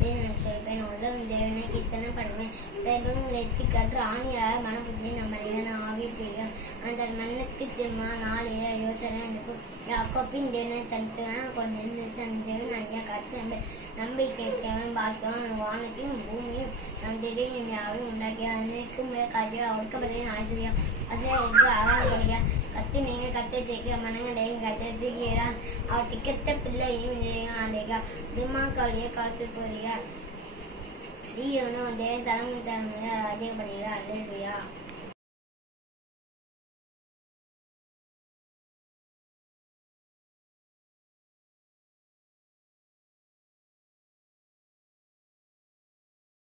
வார்த்தையை நினைத்திருப்பேன். உலகம் தேவனை கீர்த்தனை பண்ணுவேன். வெற்றிக்கற்று ஆணியார் மனபுத்தியை நம்ம ஆவி பெய்யும். அந்த மண்ணுக்கு திரும்ப நாளைய யோசனை இருக்கும். யாக்கோப்பின் தேவனை தனித்துவன் கொஞ்சம் தன் தேவன் ஐயா கத்து நம்பிக்கைவன் பாக்கியவன் வானத்தையும் பூமியும் நம் திடீர் யாரும் உண்டாக்கிய அன்னைக்கும் காரியம் ஒடுக்கப்பட்ட ஆச்சரியம் அசைக்கு ஆகாதபடியா கத்து நீங்கள் கத்தை தேக்கிற மனங்களையும் கத்தை தூக்கிறா. அவர் திக்கத்த பிள்ளையும் ஆண்டிகா திமாக்காளிய காத்து போறியா. சீயோனும் தேவன் தலைமுறை தலைமுறையா ராஜ்யம் பண்ணுகிறார். அல்லேலூயா.